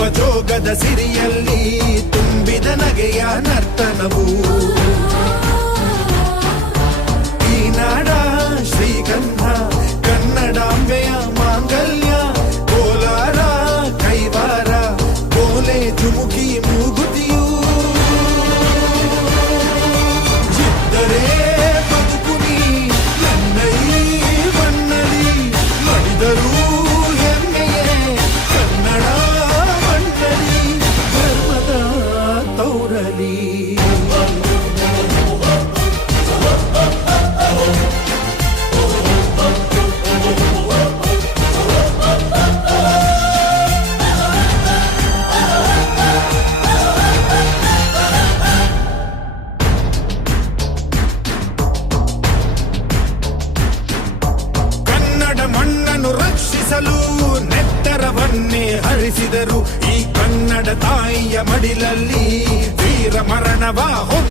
ನಗುವ ಜೋಗದ ಸಿರಿಯಲ್ಲಿ ತುಂಬಿದ ನಗೆಯ ನರ್ತನವು ಈ ನಾಡ ಶ್ರೀಗಂಧ ಕನ್ನಡಾಂಬೆಯ ಮಾಂಗಲ್ಯ ಕೋಲಾರ ಕೈವಾರ ಕೋಲೆ ಜುಮುಕಿ ಮೂಗುತಿಯು ಚಿತ್ತರೇ ಬದುಕುನಿ ನನ್ನೈ ಮನ್ನಲಿ ಮಡಿದರು ಹೆಮ್ಮೆಯೇ ಕನ್ನಡ ಮಣ್ಣಲಿ ಧರ್ಮದ ತೌರಲಿ ಮಣ್ಣನ್ನು ರಕ್ಷಿಸಲು ನೆತ್ತರವನ್ನೇ ಹರಿಸಿದರು ಈ ಕನ್ನಡ ತಾಯಿಯ ಮಡಿಲಲ್ಲಿ ವೀರ ಮರಣವ